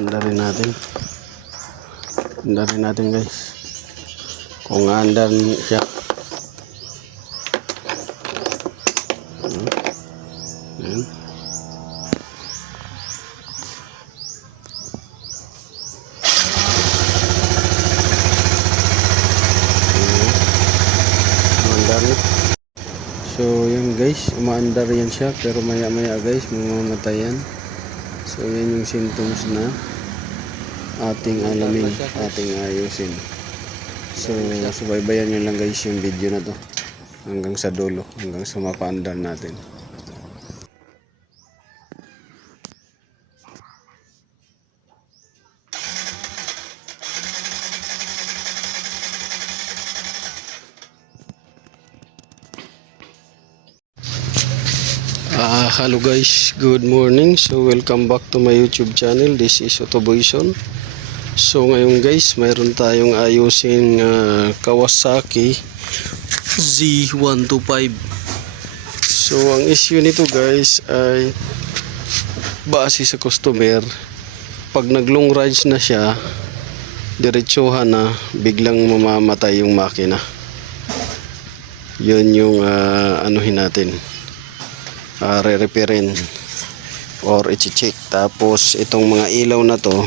Andarin natin. Andarin natin guys. Kung andar siya. Ayan. So yun guys, umaandar yan siya, pero maya maya guys mamamatay yan. So yan yung symptoms na ating alamin, ating ayusin. So subaybayan nyo lang guys yung video na to hanggang sa dulo, hanggang sa mapaandar natin. Hello guys, good morning. So welcome back to my YouTube channel. This is Otoboyson. So ngayon guys, mayroon tayong ayusin Kawasaki Z125. So ang issue nito guys ay base sa customer, pag nag long rides na siya, diretsuhan na, biglang mamamatay yung makina. Yun yung anuhin natin, re-repairin or i-check. Tapos itong mga ilaw na to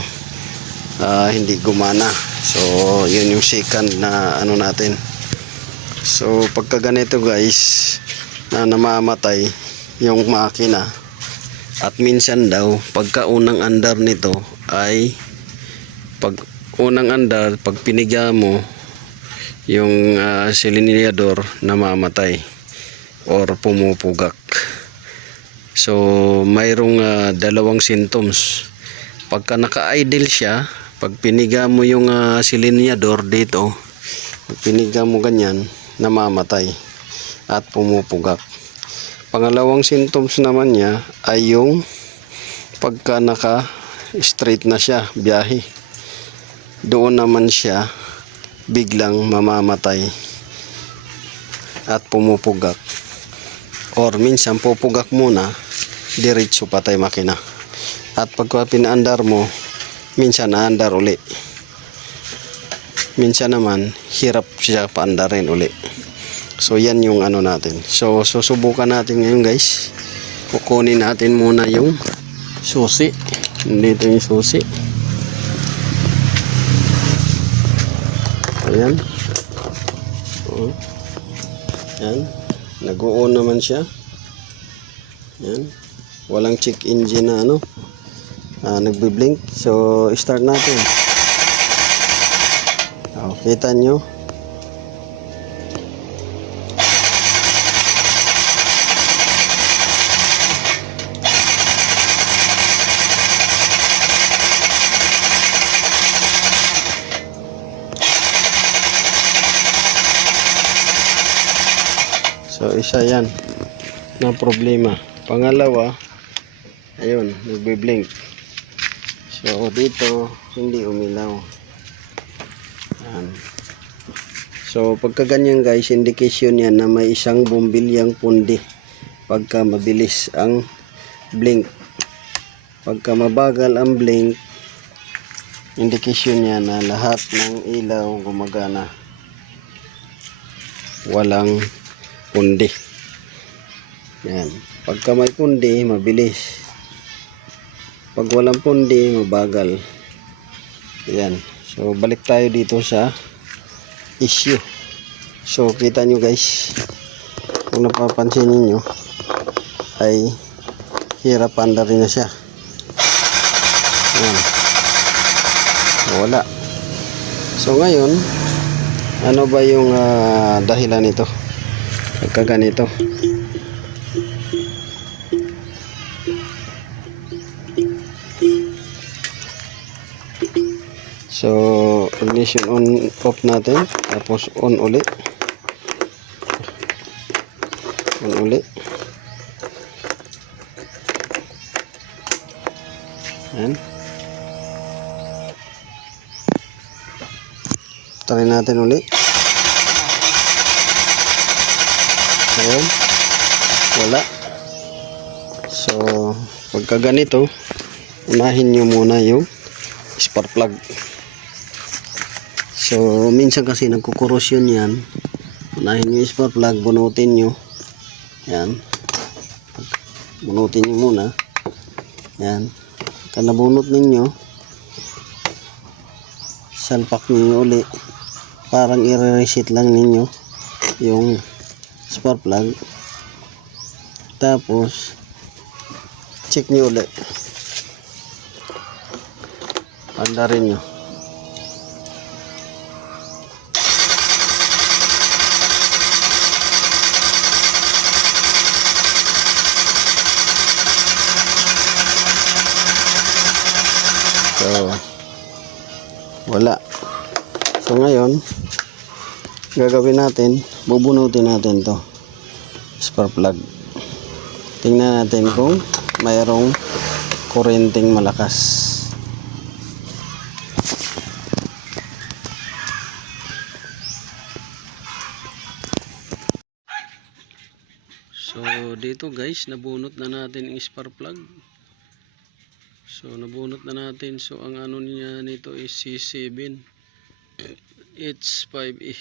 hindi gumana. So yun yung second na ano natin. So pagka ganito guys, na namamatay yung makina, at minsan daw pagka unang andar nito ay pag unang andar, pag piniga mo yung silindador, namamatay or pumupugak. So mayroong dalawang symptoms. Pagka naka-idle siya, pag piniga mo yung silindador dito, pag piniga mo ganyan, namamatay at pumupugak. Pangalawang symptoms naman niya ay yung pagka naka-straight na siya, biyahe, doon naman siya biglang mamamatay at pumupugak. Or minsan pupugak muna, diretso patay makina. At pagka pinaandar mo, minsan naandar uli. Minsan naman hirap siya paandarin uli. So yan yung ano natin. So susubukan natin ngayon guys. Kukunin natin muna yung susi. Dito yung susi. Ayan. Ayan. Nag-o-on naman siya. Yan. Walang check engine na ano, nagbi-blink. So start natin. Kita nyo. So isa yan na problema. Pangalawa, ayun, nagbi-blink. So dito hindi umilaw. Yan. So pagka ganyan guys, indication yan na may isang bumbilyang pundi pagka mabilis ang blink. Pagka mabagal ang blink, indication yan na lahat ng ilaw gumagana, walang pundi. Yan. Pagka may pundi, mabilis. Pag walang pundi, mabagal. Yan. So balik tayo dito sa issue. So kita nyo guys, kung napapansin niyo ay hirap andarin na siya. Yan. Wala. So ngayon, ano ba yung dahilan nito? Pagka ganito, so ignition on off natin, tapos on uli, yan. Try natin uli. Ayan, wala. So pagka ganito, unahin nyo muna yung spark plug. So minsan kasi nagkukorosyon yan. Unahin nyo yung spark plug, bunutin nyo. Yan. Bunutin nyo muna. Yan. Pagka nabunot ninyo, salpak nyo uli. Parang i-reset lang ninyo yung spark plug. Tapos check nyo uli. Andarin nyo. So wala. So ngayon gagawin natin, bubunutin natin to spark plug. Tingnan natin kung mayroong kuryenteng malakas. So dito guys, nabunot na natin ang spark plug. So nabunot na natin. So ang ano niya nito is C7 H5E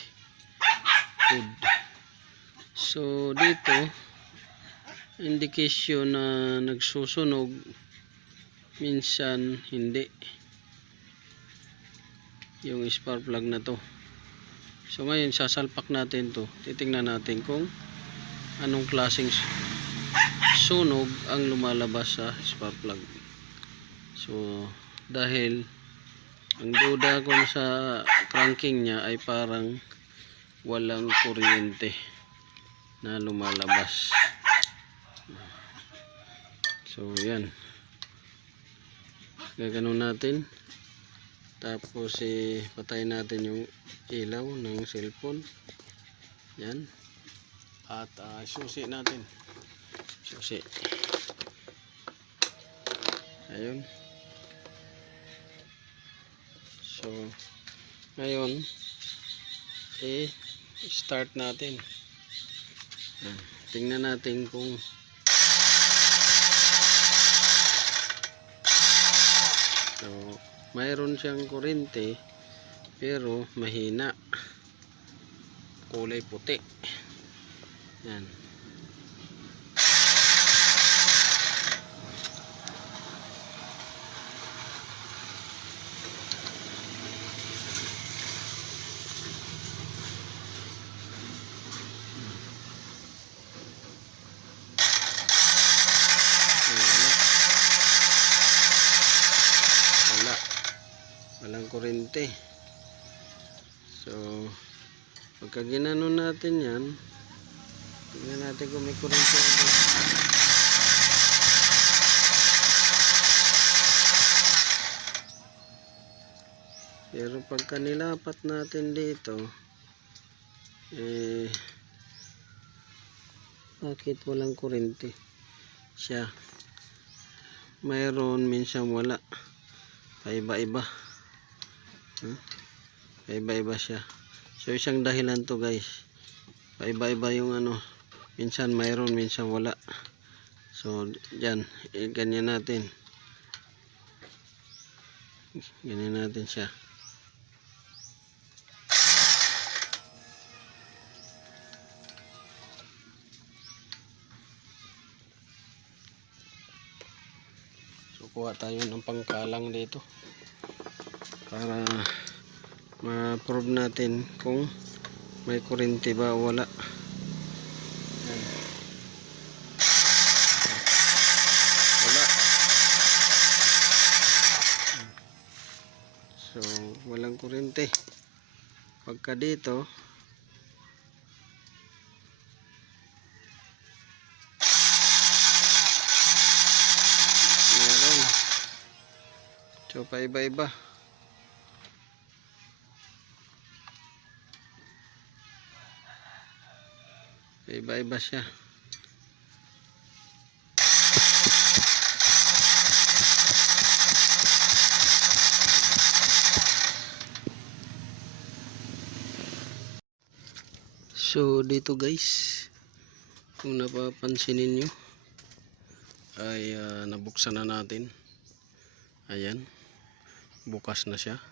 code. So dito indication na nagsusunog, minsan hindi yung spark plug na to. So ngayon sasalpak natin to, titingnan natin kung anong klaseng sunog ang lumalabas sa spark plug. So dahil ang duda ko sa cranking niya ay parang walang kuryente na lumalabas. So yan, gaganon natin. Tapos patay natin yung ilaw ng cellphone. Yan. At susi natin. Susi. Ayun. So ngayon start natin. Tingnan natin kung so mayroon siyang kuryente pero mahina, kulay puti. Yan. Walang kuryente. So pagka ginanon natin yan, tingnan natin kung may kuryente. Pero pagka nilapat natin dito, bakit walang kuryente siya? Mayroon, minsan wala. Paiba-iba. Paiba-iba siya. So isang dahilan to guys. Paiba-iba yung ano. Minsan mayroon, minsan wala. So dyan, ganyan natin. Ganyan natin siya. So kuha tayo ng pangkalang dito para ma-prove natin kung may kuryente ba o wala. Wala. So walang kuryente. Pagka dito meron. So paiba-iba. Iba-iba siya. So dito guys, kung napapansin niyo ay nabuksan na natin. Ayan. bukas na siya.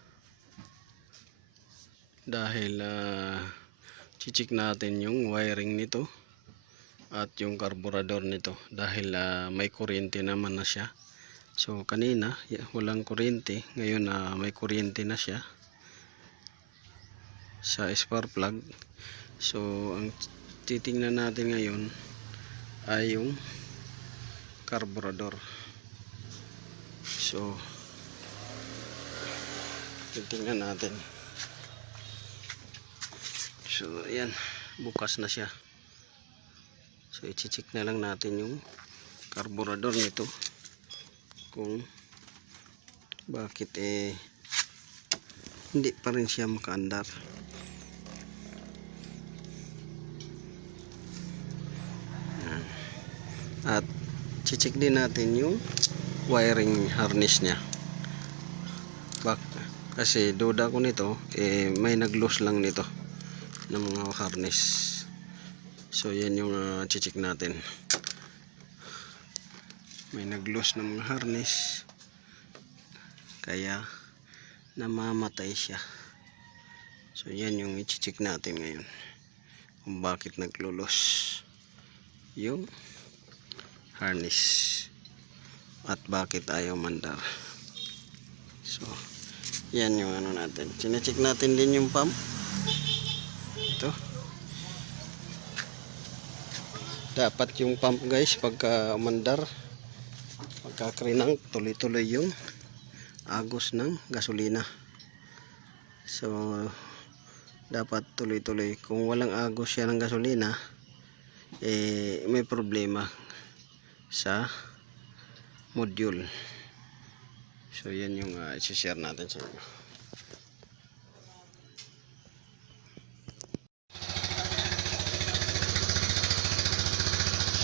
Dahil chichik natin yung wiring nito at yung carburetor nito, dahil may kuryente naman na siya. So kanina walang kuryente, ngayon may kuryente na siya sa spark plug. So ang titingnan natin ngayon ay yung carburetor. So titingnan natin. So ayan, bukas na siya. So i-check na lang natin yung carburetor nito kung bakit hindi pa rin siya makaandar. At check din natin yung wiring harness nya. Kasi duda ko nito may nag-loose lang nito ng mga harness. So yan yung check natin. May nag-loose ng mga harness kaya namamatay siya. So yan yung i-check natin ngayon, kung bakit naglo-loose yung harness at bakit ayaw mandar. So yan yung ano natin. Sine-check natin din yung pump. Ito. Dapat yung pump guys, pagka umandar, pagka krinang, tuloy-tuloy yung agos ng gasolina. So dapat tuloy-tuloy. Kung walang agos siya ng gasolina, may problema sa module. So yan yung i-share natin sa inyo.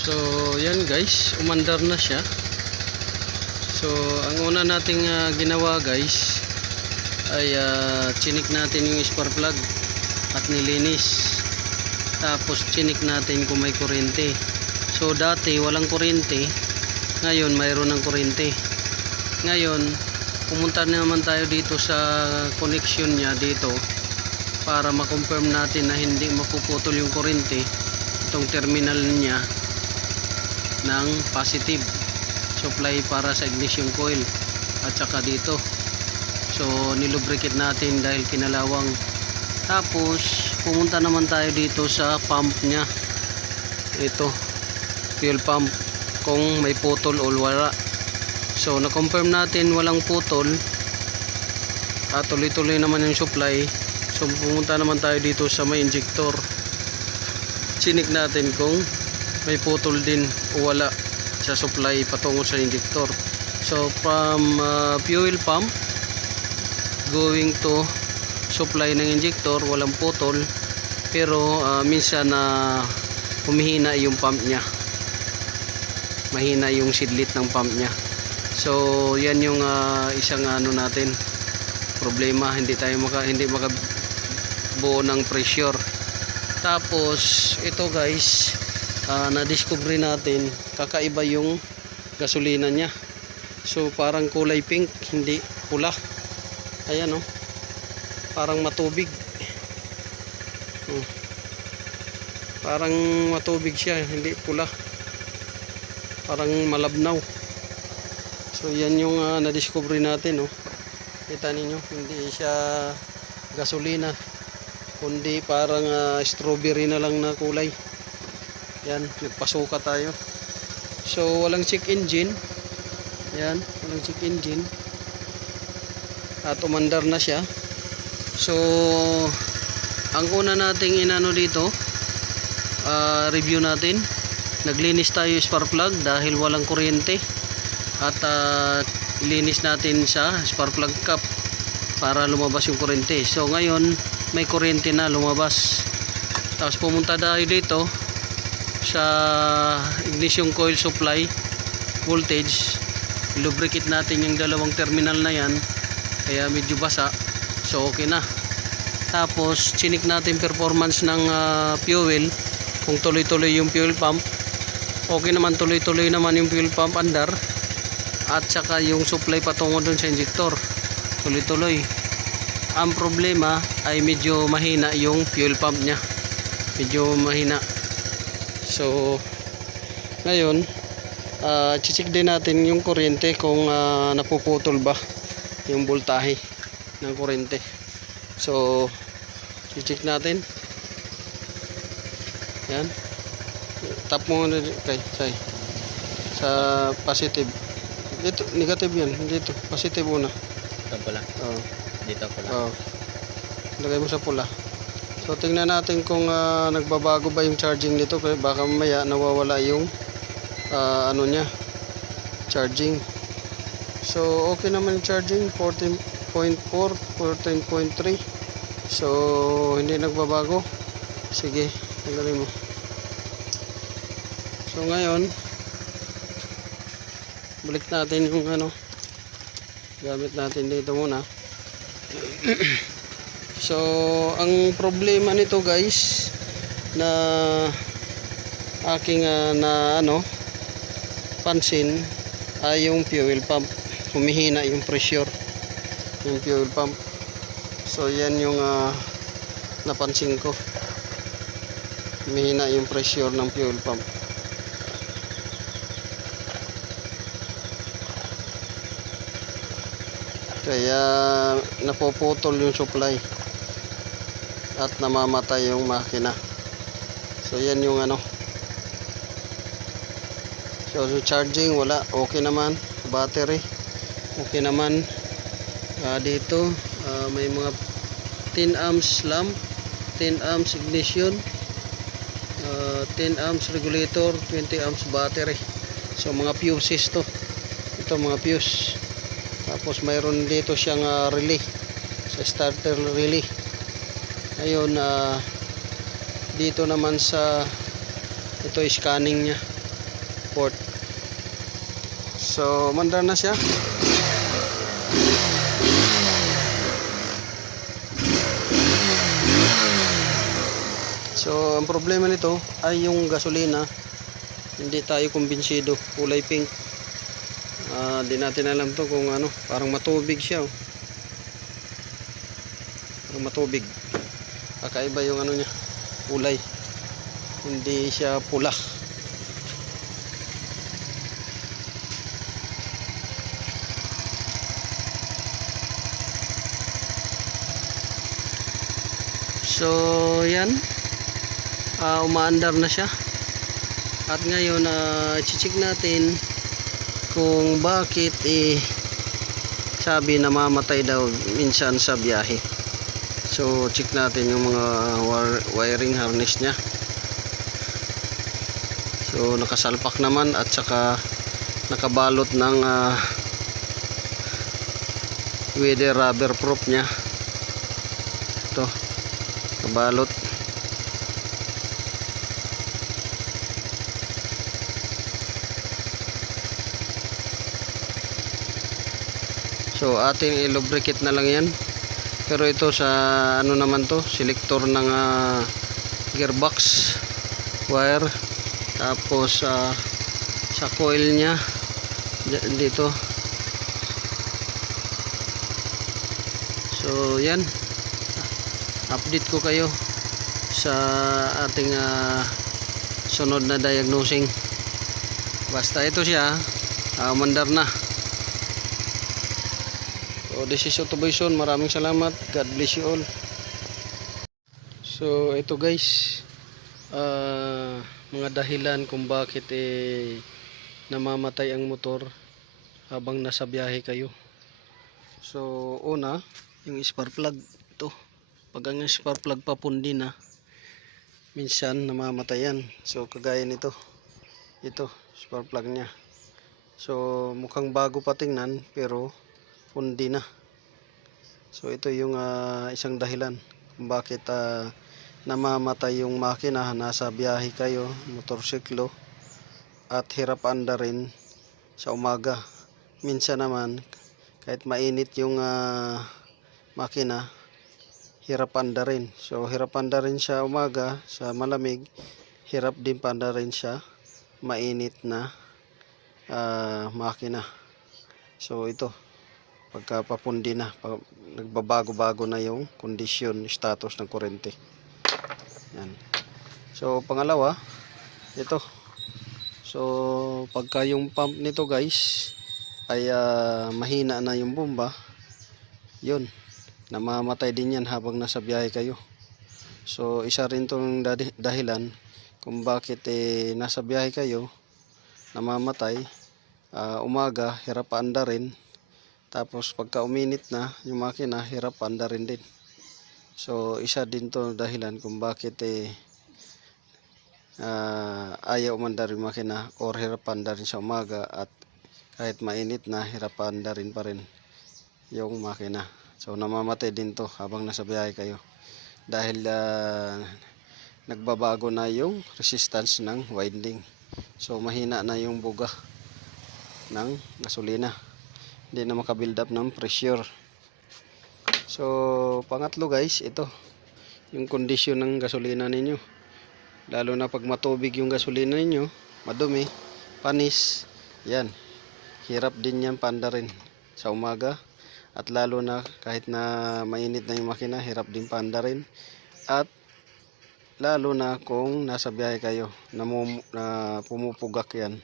So yan guys, umandar na siya. So ang una nating ginawa guys ay chinik natin yung spark plug at nilinis. Tapos chinik natin kung may kuryente. So dati walang kuryente, ngayon mayroon ng kuryente. Ngayon pumunta naman tayo dito sa connection niya dito para ma-confirm natin na hindi mapuputol yung kuryente, itong terminal niya ng positive supply para sa ignition coil at saka dito. So nilubricate natin dahil kinalawang. Tapos pumunta naman tayo dito sa pump niya, ito fuel pump, kung may putol o wala. So na-confirm natin walang putol at tuloy-tuloy naman yung supply. So pumunta naman tayo dito sa may injector, chinik natin kung may putol din o wala sa supply patungo sa injector. So from fuel pump going to supply ng injector, walang putol, pero minsan humihina yung pump nya, mahina yung sidlit ng pump nya. So yan yung isang ano natin problema, hindi makabuo ng pressure. Tapos ito guys, na-discover natin kakaiba yung gasolina nya. So parang kulay pink, hindi pula. Ayan oh, parang matubig. Parang matubig siya, hindi pula, parang malabnaw. So yan yung na-discover natin oh. Kita ninyo, hindi siya gasolina, kundi parang strawberry na lang na kulay. Yan, nagpasuka tayo. So walang check engine. Yan, walang check engine. At umandar na siya. So ang una nating inano dito, review natin. Naglinis tayo spark plug dahil walang kuryente. At ilinis natin sa spark plug cap para lumabas yung kuryente. So ngayon may kuryente na lumabas. Tapos pumunta tayo dito sa ignition coil supply voltage, lubricate natin yung dalawang terminal na yan, kaya medyo basa. So okay na. Tapos chinik natin performance ng fuel, kung tuloy-tuloy yung fuel pump. Okay naman, tuloy-tuloy naman yung fuel pump andar, at saka yung supply patungo dun sa injector. tuloy-tuloy. Ang problema ay medyo mahina yung fuel pump niya, medyo mahina. So ngayon check din natin yung kuryente kung napuputol ba yung voltahe ng kuryente. So check natin. Yan, tap mo kay sa positive. Dito negative yan, dito positive muna. Ito pula. Oo. Dito pula. Oo. Lagay mo sa pula. So tingnan natin kung nagbabago ba yung charging nito, kasi baka mamaya nawawala yung ano niya, charging. So okay naman yung charging, 14.4, 14.3. So hindi nagbabago. Sige, tanggalin mo. So ngayon balik natin yung ano, gamit natin dito muna. So ang problema nito guys na aking na ano pansin ay yung fuel pump, humihina yung pressure yung fuel pump. So yan yung napansin ko, humihina yung pressure ng fuel pump. Kaya napuputol yung supply at namamatay yung makina. So yan yung ano. So charging wala, okay naman. Battery okay naman. Dito may mga 10 amps lamp, 10 amps ignition, 10 amps regulator, 20 amps battery. So mga fuses to. Ito mga fuse. Tapos mayroon dito siyang relay, sa starter relay. Ayun, dito naman sa ito scanning niya port. So mandar na siya. So ang problema nito ay yung gasolina, hindi tayo kumbinsido, kulay pink. Di natin alam to kung ano, parang matubig siya, oh. Parang matubig, kakaiba yung ano niya, kulay, hindi siya pula. So yan, umaandar na siya. At ngayon check natin kung bakit sabi namamatay daw minsan sa biyahe. So check natin yung mga wiring harness nya. So nakasalpak naman at saka nakabalot ng weather rubber proof nya. Ito, nakabalot. So ating i-lubricate na lang yan. Pero ito sa ano naman to, selector ng gearbox wire. Tapos sa coil nya dito. So yan, update ko kayo sa ating sunod na diagnosing. Basta ito siya, mandar na. So this is Autoboyson, maraming salamat, God bless you all. So ito guys, mga dahilan kung bakit namamatay ang motor habang nasa biyahe kayo. So una, yung spark plug. Ito, pag ang spark plug papundi na, minsan namamatay yan. So kagaya nito, ito spark plug nya. So mukhang bago pa tingnan pero pundi na. So ito yung isang dahilan kung bakit namamatay yung makina. Nasa biyahe kayo, motorsiklo, at hirap andarin sa umaga. Minsan naman kahit mainit yung makina, hirap andarin. So hirap andarin siya umaga sa malamig, hirap din pandarin siya mainit na makina. So ito pagka papundi na, nagbabago-bago na yung kondisyon, status ng kuryente. Yan. So pangalawa, ito. So pagka yung pump nito guys ay mahina na yung bomba, yun, namamatay din yan habang nasa biyahe kayo. So isa rin tong dahilan kung bakit nasa biyahe kayo, namamatay. Umaga hirap paandarin, tapos pagka uminit na yung makina, hirap paandarin din. So isa din to dahilan kung bakit ayaw umandar yung makina or hirap paandarin sa umaga, at kahit mainit na, hirap paandarin pa rin yung makina. So namamatay din to habang nasa biyahe kayo dahil nagbabago na yung resistance ng winding. So mahina na yung buga ng gasolina, hindi na makabuild up ng pressure. So pangatlo guys, ito yung kondisyon ng gasolina ninyo, lalo na pag matubig yung gasolina ninyo, madumi, panis, yan, hirap din yan paandarin sa umaga. At lalo na kahit na mainit na yung makina, hirap din paandarin. At lalo na kung nasa biyahe kayo na pumupugak yan,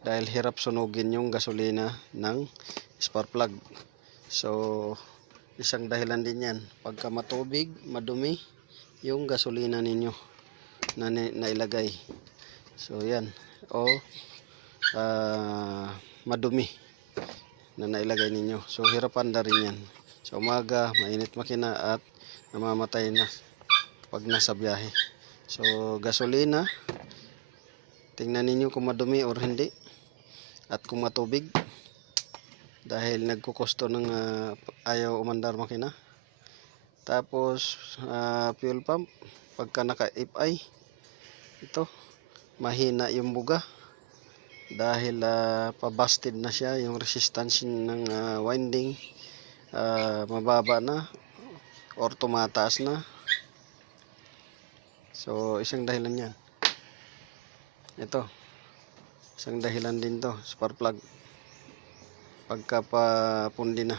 dahil hirap sunugin yung gasolina ng spark plug. So isang dahilan din yan, pagka matubig, madumi yung gasolina ninyo na nailagay. So yan, o madumi na nailagay ninyo, so hirap andarin yan sa umaga, mainit makina, at namamatay na pag nasa biyahe. So gasolina, tingnan ninyo kung madumi or hindi, at kung matubig, dahil nagkukosto ng ayaw umandar makina. Tapos fuel pump, pagka naka-FI, ito mahina yung buga dahil pabusted na siya, yung resistance ng winding mababa na or tumataas na. So isang dahilan yan. Ito, isang dahilan din to, spark plug, pagka papundi na.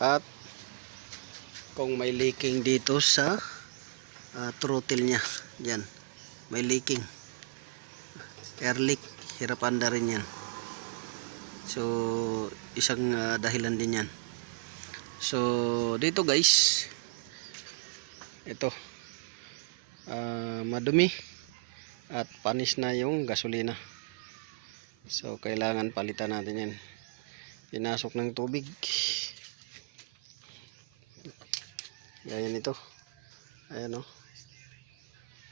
At kung may leaking dito sa throttle nya, yan, may leaking, air leak, hirap andarin yan. So isang dahilan din yan. So dito guys, ito madumi at panis na yung gasolina. So kailangan palitan natin yan. Pinasok ng tubig, ganyan ito, ayan o,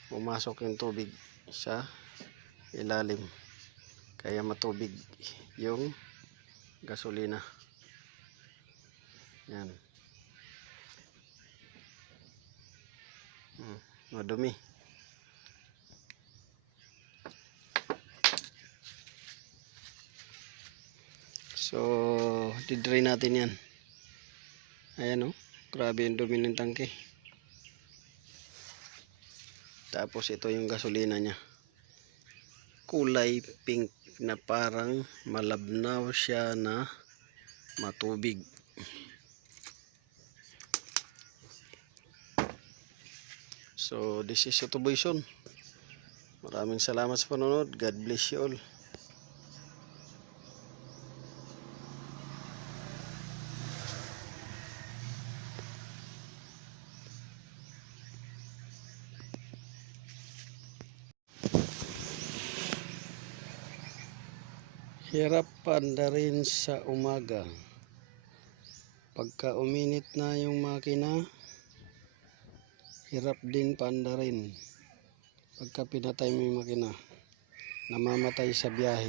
pumasok yung tubig sa ilalim, kaya matubig yung gasolina. Yan, madumi. So didry natin yan. Ayan o, grabe yung dumi ng tangke. Tapos ito yung gasolina nya, kulay pink na parang malabnaw siya na matubig. So this is Utuboyson. Maraming salamat sa panonood. God bless you all. Hirap paandarin sa umaga. Pagka uminit na yung makina, hirap din paandarin. Pagka pinatay mo yung makina, namamatay sa biyahe.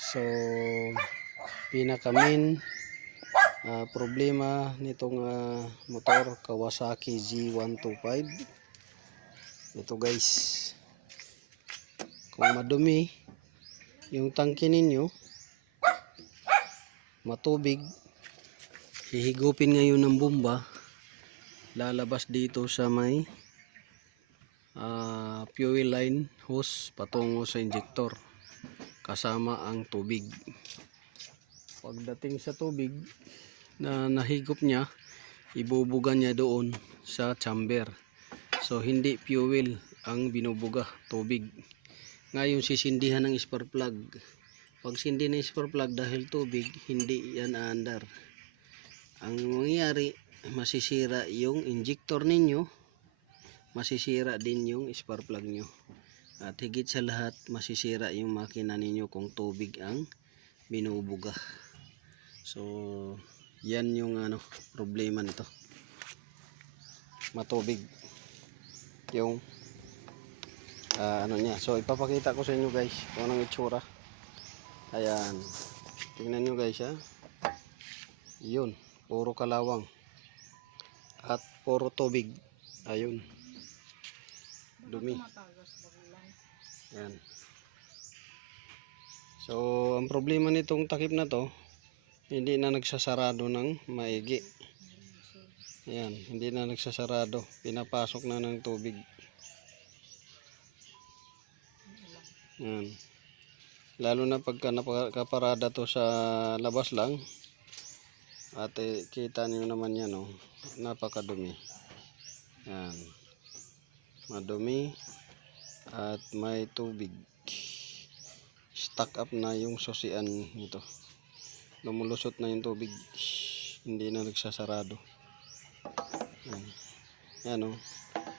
So pinaka main problema nitong motor Kawasaki G125, ito guys, kung madumi yung tangke ninyo, matubig, hihigupin ngayon ng bomba, lalabas dito sa may fuel line hose patungo sa injector kasama ang tubig. pagdating sa tubig na nahigop niya, ibubuga niya doon sa chamber. So hindi fuel ang binubuga, tubig. Ngayon sisindihan ng spark plug. Pag sindi ng spark plug dahil tubig, hindi yan aandar. Ang mangyayari, masisira yung injector ninyo, masisira din yung spark plug nyo. At higit sa lahat, masisira yung makina ninyo kung tubig ang binubuga. So, yan yung problema nito. Matubig yung niya. So, ipapakita ko sa inyo guys kung anong itsura. Ayan. Tingnan nyo guys ha. Yun. Puro kalawang. At puro tubig. Ayun. Dumi. Ayan. So, ang problema nitong takip na to, hindi na nagsasarado ng maigi. Ayan, hindi na nagsasarado. Pinapasok na ng tubig. Ayan. Lalo na pagka nakaparada to sa labas lang. At kita niyo naman yan, oh. Napakadumi. Ayan. Madumi. At may tubig. Stuck up na yung susian nito. Lumulusot na yung tubig. Hindi na nagsasarado. Yan o.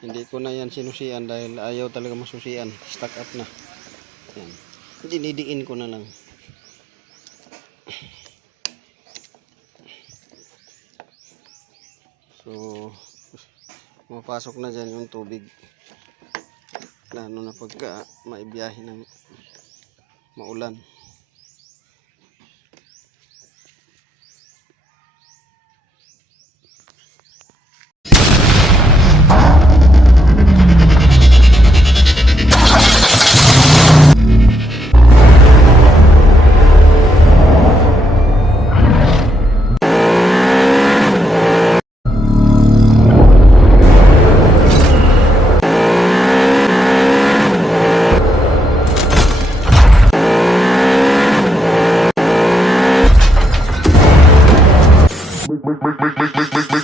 Hindi ko na yan sinusian dahil ayaw talaga masusian. Stuck up na. Yan. Dinidiin ko na lang. So, mapasok na dyan yung tubig. Lalo na pagka maibiyahe ng maulan. Make